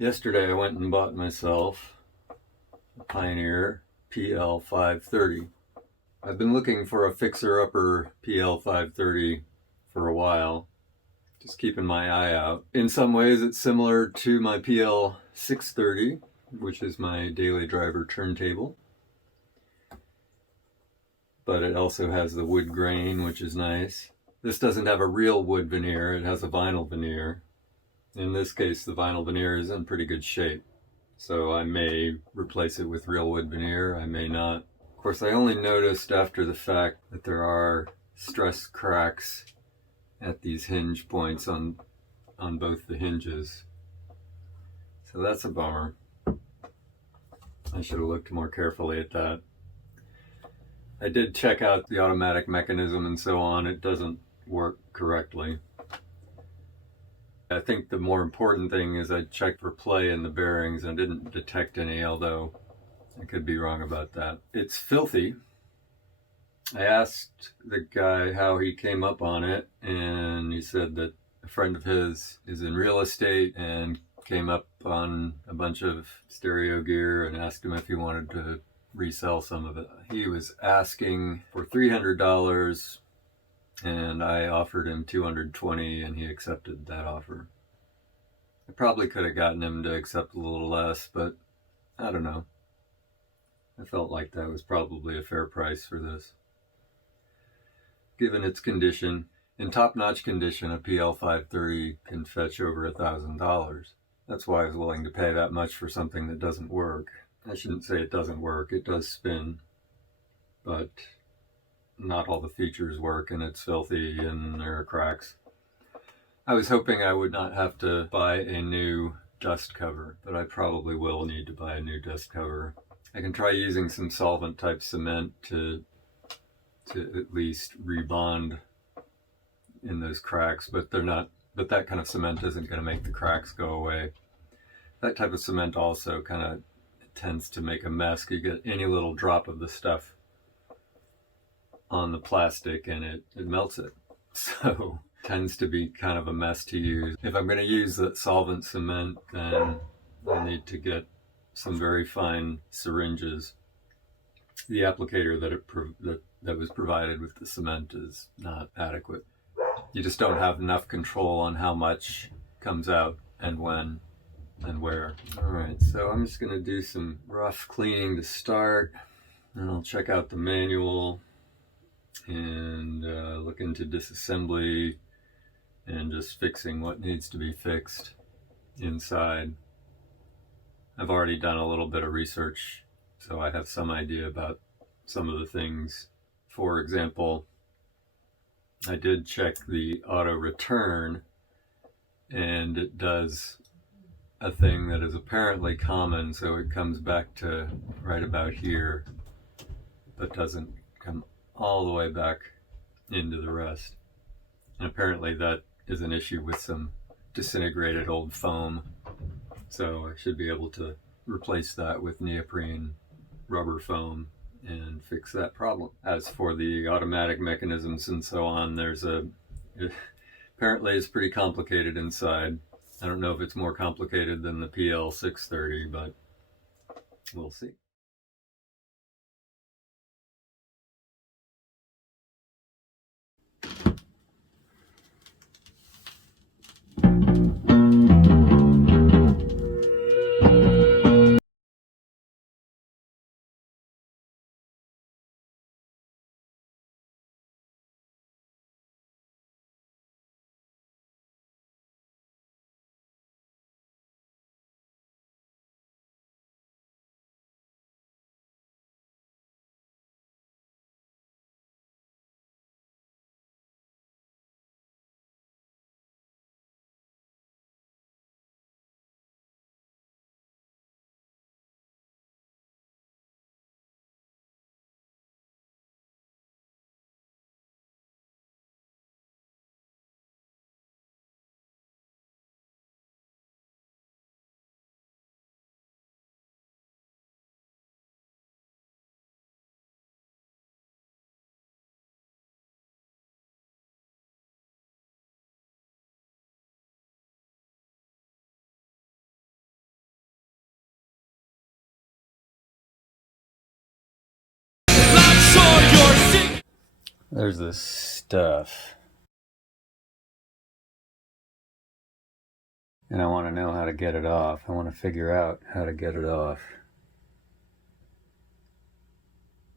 Yesterday I went and bought myself a Pioneer PL-530. I've been looking for a fixer-upper PL-530 for a while, just keeping my eye out. In some ways it's similar to my PL-630, which is my daily driver turntable, but it also has the wood grain, which is nice. This doesn't have a real wood veneer, it has a vinyl veneer. In this case, the vinyl veneer is in pretty good shape, so I may replace it with real wood veneer, I may not. Of course, I only noticed after the fact that there are stress cracks at these hinge points on both the hinges. So that's a bummer. I should have looked more carefully at that. I did check out the automatic mechanism and so on. It doesn't work correctly. I think the more important thing is I checked for play in the bearings and didn't detect any, although I could be wrong about that. It's filthy. I asked the guy how he came up on it, and he said that a friend of his is in real estate and came up on a bunch of stereo gear and asked him if he wanted to resell some of it. He was asking for $300 and I offered him $220 and he accepted that offer. I probably could have gotten him to accept a little less, but I don't know. I felt like that was probably a fair price for this. Given its condition, in top-notch condition, a PL-530 can fetch over $1,000. That's why I was willing to pay that much for something that doesn't work. I shouldn't say it doesn't work, it does spin, but not all the features work and it's filthy and there are cracks. I was hoping I would not have to buy a new dust cover, but I probably will need to buy a new dust cover. I can try using some solvent type cement to at least rebond in those cracks, but that kind of cement isn't going to make the cracks go away. That type of cement also kind of tends to make a mess. You get any little drop of the stuff on the plastic and it melts it. So it tends to be kind of a mess to use. If I'm going to use that solvent cement, then I'll need to get some very fine syringes. The applicator that was provided with the cement is not adequate. You just don't have enough control on how much comes out and when and where. Alright, so I'm just going to do some rough cleaning to start, and I'll check out the manual and look into disassembly and just fixing what needs to be fixed inside. I've already done a little bit of research, so I have some idea about some of the things. For example, I did check the auto return, and it does a thing that is apparently common, so it comes back to right about here, but doesn't come all the way back into the rest. And apparently that is an issue with some disintegrated old foam, so I should be able to replace that with neoprene rubber foam and fix that problem. As for the automatic mechanisms and so on, apparently it's pretty complicated inside. I don't know if it's more complicated than the PL-630, but we'll see. there's this stuff. And I want to know how to get it off. I want to figure out how to get it off.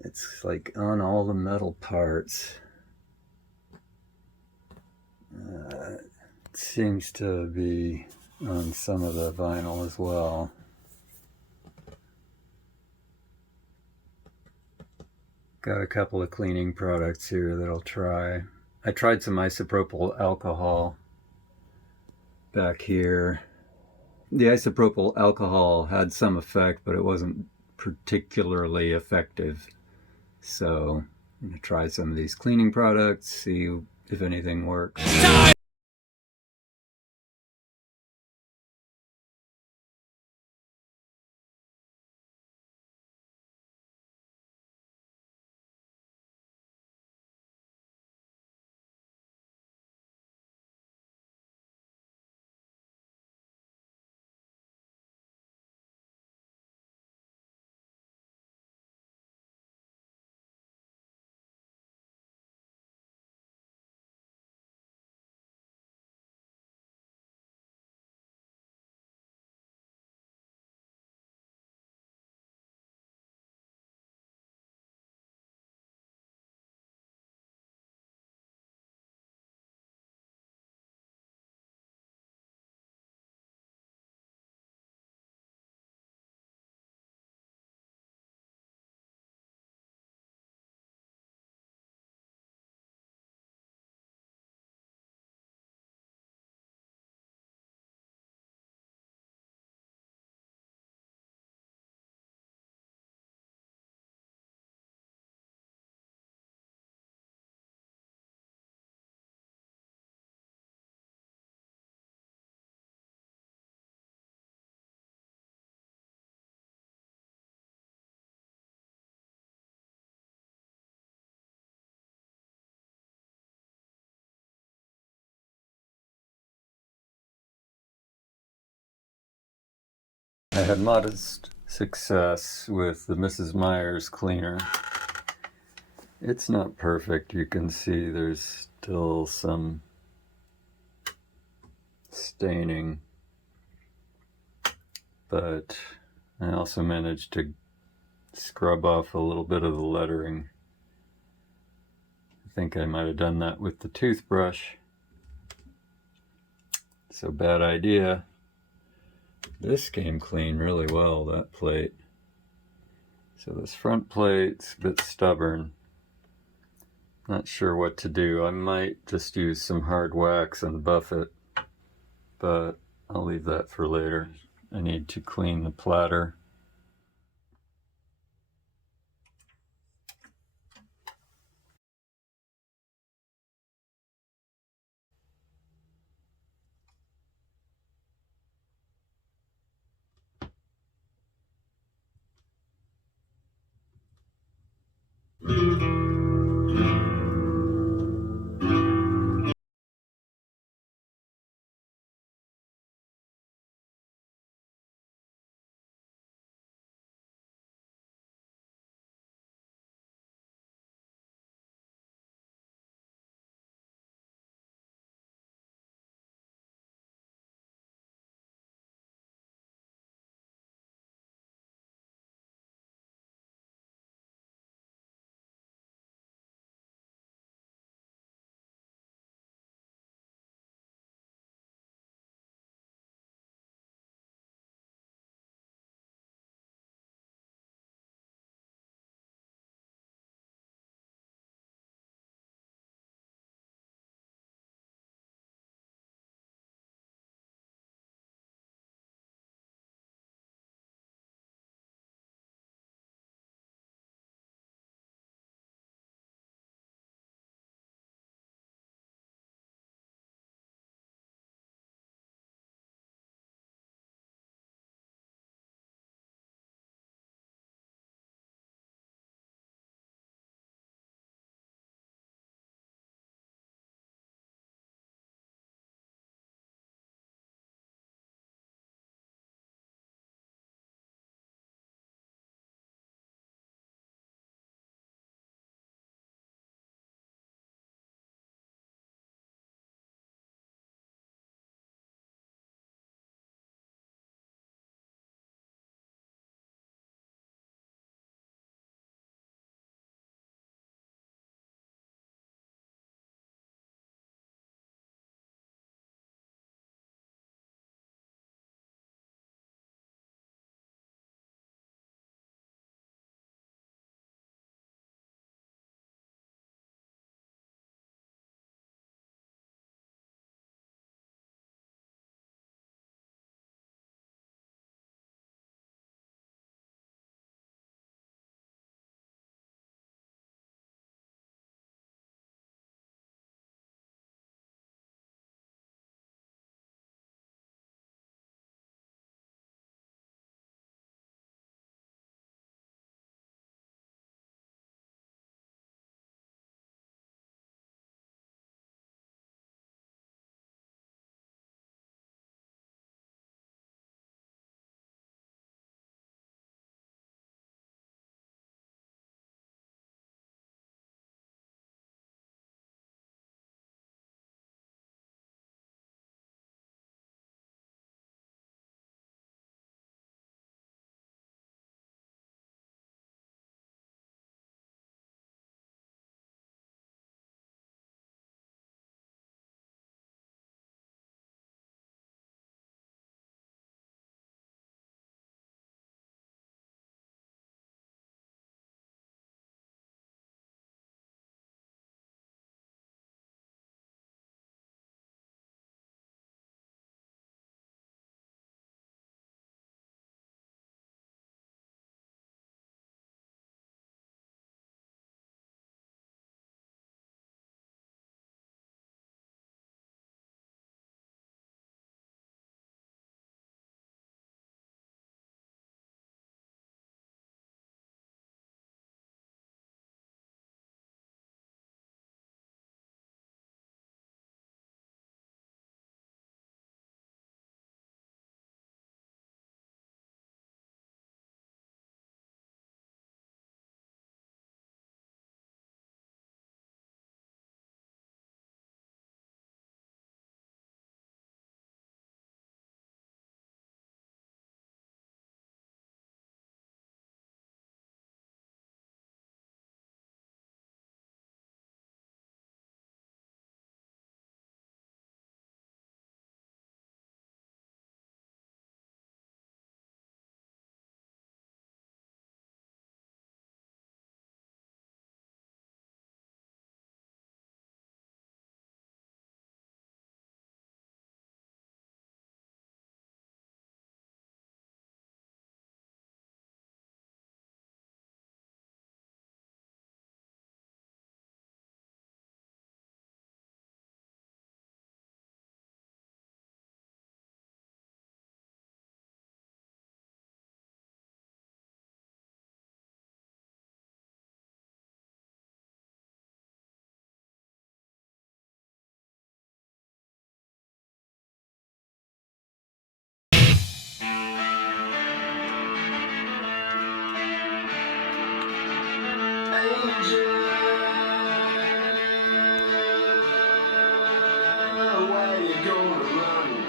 It's like on all the metal parts. It seems to be on some of the vinyl as well. Got a couple of cleaning products here that I'll try. I tried some isopropyl alcohol back here. The isopropyl alcohol had some effect, but it wasn't particularly effective. So I'm going to try some of these cleaning products, see if anything works. I had modest success with the Mrs. Meyer's cleaner. It's not perfect. You can see there's still some staining, but I also managed to scrub off a little bit of the lettering. I think I might have done that with the toothbrush. So bad idea. This came clean really well, that plate. So this front plate's a bit stubborn. Not sure what to do. I might just use some hard wax and buff it, but I'll leave that for later. I need to clean the platter. how you gonna run?